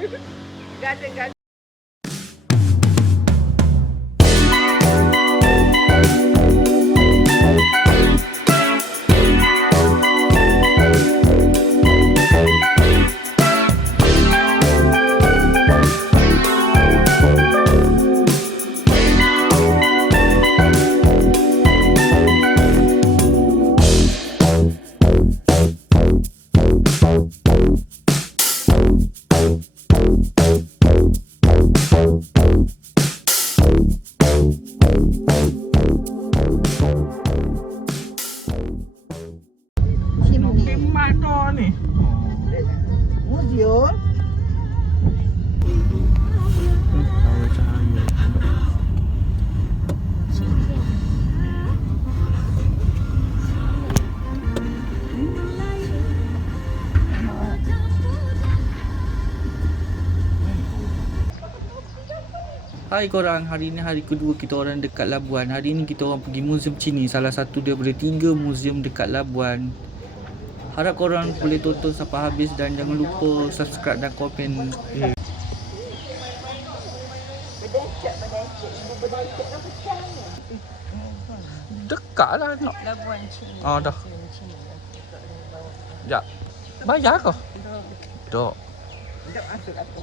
Gada-gada. Mak kau ni. Museum. Tahu cahaya. Hai korang, hari ni hari kedua kita orang dekat Labuan. Hari ni kita orang pergi Museum Cini, salah satu daripada 3 museum dekat Labuan. Harap korang boleh tonton sampai habis dan jangan lupa subscribe dan komen. Dekat lah nak. Labuan Cini. Ah dah. Sekejap. Bayar ke? Tak. Tak masuk aku.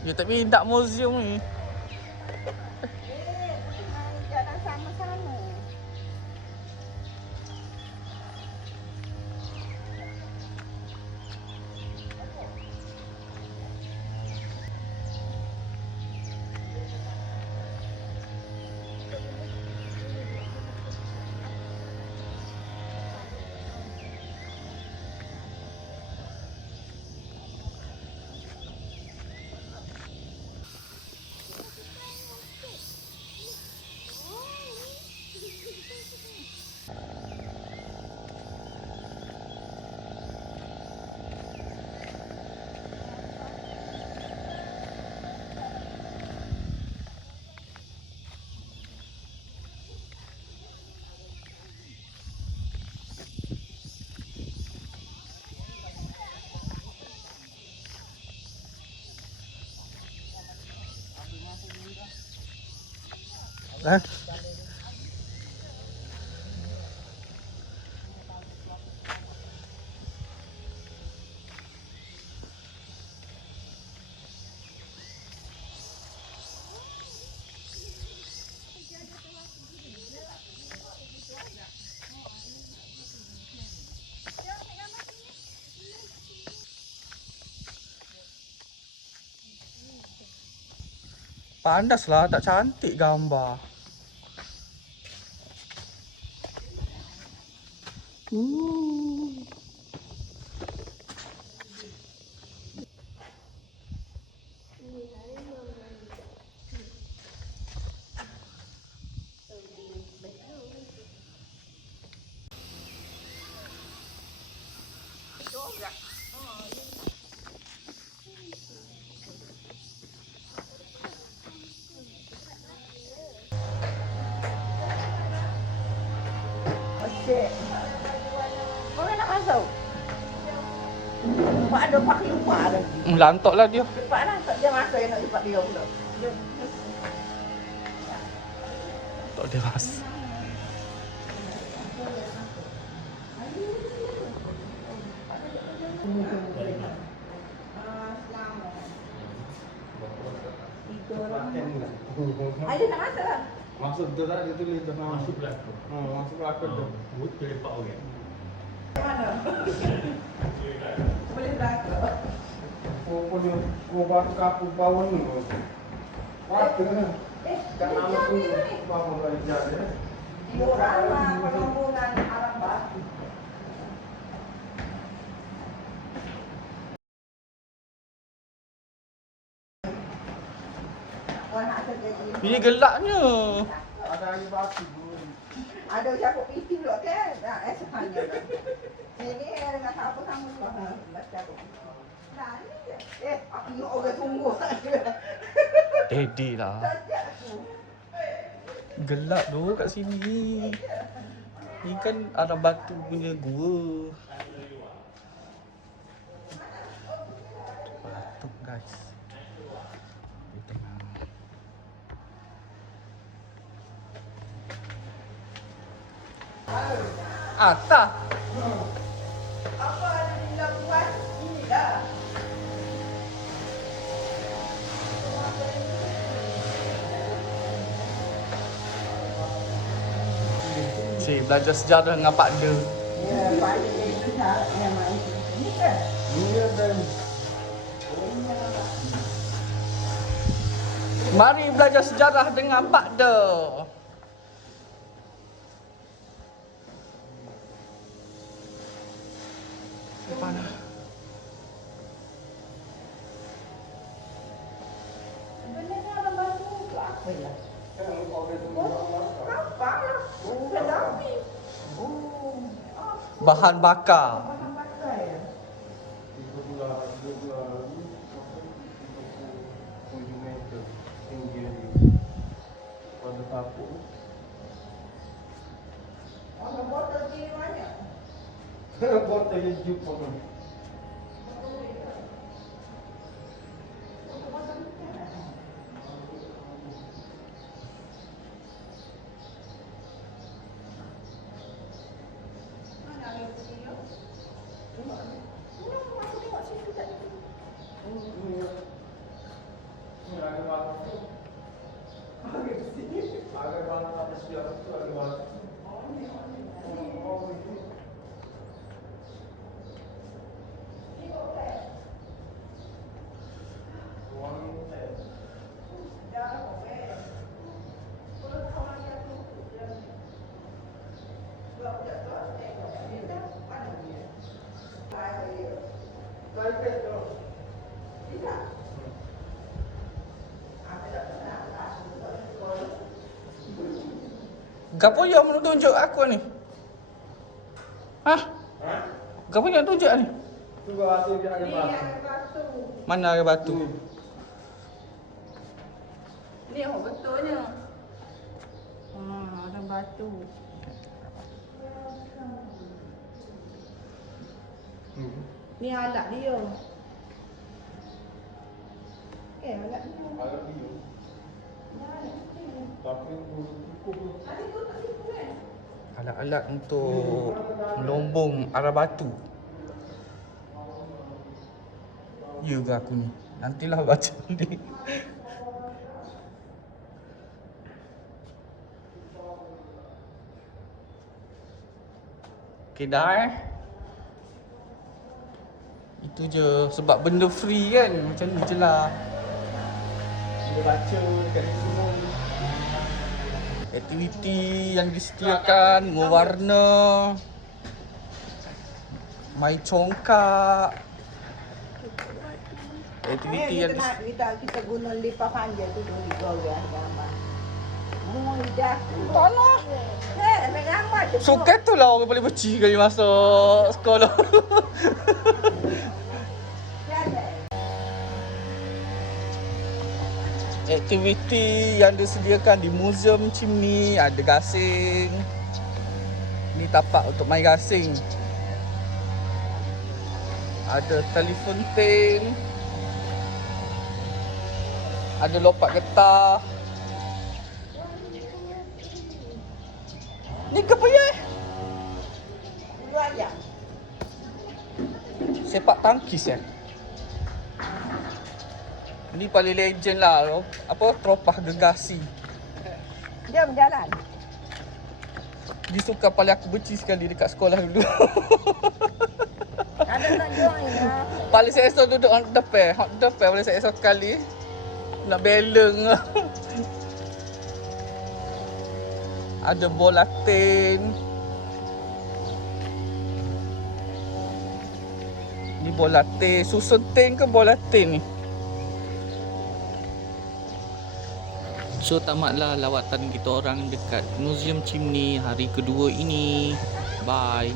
Ya tapi tak museum ni. Jalan sama-sama. Ha? Pandaslah, tak cantik gambar. Korang nak masuk? Pak ada pak lupa lagi. Lantok lah dia. Cepat lah, tak dia masuk yang nak cepat dia pula. Tak dia ras. Ada nak masuk lah. Masuk betul tak dia tulis tu. Masuk pelakon. Masuk pelakon tu. Buat pilih 4 orang. Mana? Boleh belakang. Kau baru kapu bawon ni. Waktu ni. Kan nama tu bawon belajar ya. Diorama perhubungan alam batu. Ini gelapnya. Ada air batu. Ada cakap piting pula kan? Esoknya. Sini dengan apa kamu baca tu. Nah, ni aku nak orang tunggu. Daddy lah. Gelap tu kat sini. Ni kan arah batu punya gua. Batu guys. Di tengah. Tak. Apa ada di labuan? Ini dah. Cik, belajar sejarah dengan Pak De. Ya, paling besar yang main ini kan. Iya dan Mari belajar sejarah dengan Pak De. Mana? Sebenarnya orang baru tu apa ya? kan kau ada tu Nampak lah. Selami. Bahan bakar. Bahan bakar ya. 3 meter tinggi pada kapur. Orang botol sini banyak. Buat aja jumpa kan. Mana ada video? Tengok ni. Aku tengok situ tadi. Ini ada batu. Ada batu atas dia tu ada batu. Oh, itu. Gapo yang menunjuk aku ni? Hah? Gapo yang tunjuk ni? Tu batu dia ada Ni batu. ada batu. Mana ada batu? Ni oh betulnya. Ada batu. Ni alat dia. Alat dia. Ada dia. Tapi cukup. Tadi tu tak situ kan? Alat-alat untuk melombong arah batu. Ya ke aku ni? Nantilah baca ni. Okay dah Itu je. Sebab benda free kan. Macam ni je lah. Bila baca dekat ni semua. Aktiviti yang disediakan, mewarna, main congkak. Aktiviti yang kita guna lipat panjang tu dulu goreng gambar. Mudah. Tanah. Ambil gambar je. Suka tu lah orang boleh becih kali masuk sekolah. Aktiviti yang disediakan di muzium chimney, ada gasing. Ni tapak untuk main gasing. Ada telefon tin. Ada lompat getah. Ni ke apa ya? Dulu aja. Sepak tangkis Ni paling legend lah. Apa? Tropah Gegasi. Jom jalan. Dia suka paling aku benci sekali dekat sekolah dulu. Ada nak join lah. Paling saya esok duduk on depan. Hot depan paling saya esok sekali. Nak beleng. Ada bola tin. Ni bola tin. Susun tin ke bola tin ni? So tamatlah lawatan kita orang dekat Muzium Chimney hari kedua ini. Bye.